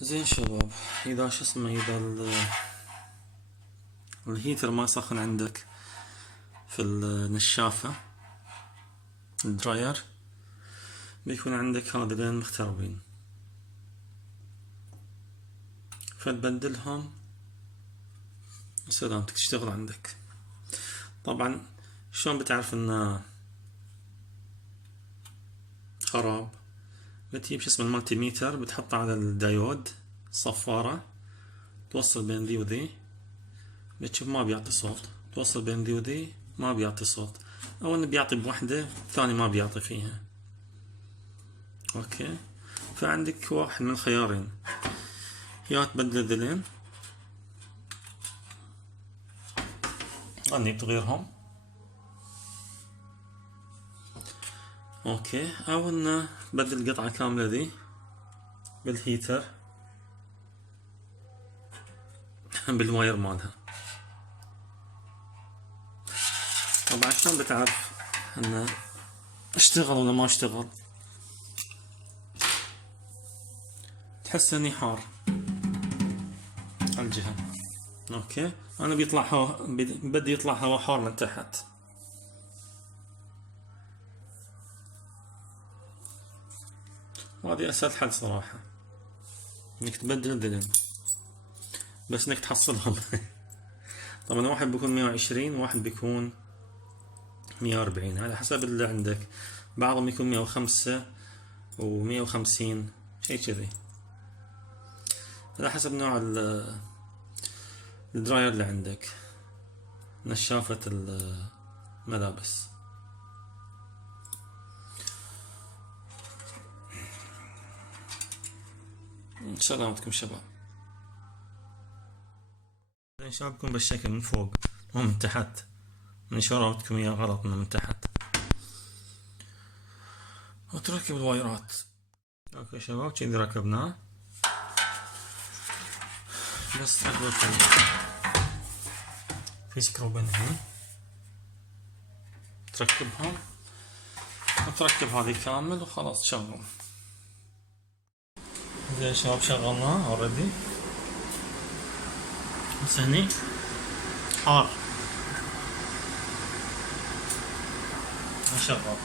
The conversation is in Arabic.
زين شباب، اذا شو اسمه اذا الهيتر ما سخن عندك في النشافة الدراير، بيكون عندك هذين مختربين، فتبدلهم وسلامتك تشتغل عندك. طبعا شلون بتعرف انه خراب؟ بتجيب شو اسمه المالتي ميتر، بتحطه على الدايود صفارة، توصل بين ذي وذي، بتشوف ما بيعطي صوت، توصل بين ذي وذي ما بيعطي صوت، او انه بيعطي بوحدة الثاني ما بيعطي فيها. اوكي، فعندك واحد من الخيارين، يا تبدل الذلين انك تغيرهم، اوكي، او انه تبدل قطعة كاملة ذي بالهيتر بالواير مالها. طبعا شلون بتعرف انه اشتغل ولا ما اشتغل؟ تحس اني حار على الجهة. اوكي، انا بيطلع هوا، بدي يطلع هوا حار من تحت. وهذه اسهل حل صراحة، انك تبدل الذلين بس انك تحصلهم. طبعا واحد بيكون 120 وواحد بيكون 140 على حسب اللي عندك، بعضهم يكون 105 و150 شي كذي، على حسب نوع الدراير اللي عندك، نشافة الملابس. سلامتكم شباب. شابكم بالشكل من فوق مو من تحت، من شراوتكم اياه غلط من تحت، وتركب الوايرات. اوكي شباب، كذي ركبناه، بس اخذكم في سكروبين هنا تركبهم، وتركب هذه كامل وخلاص شغل. زين شباب، شغلناه اوريدي، بس هني حار ما شغل.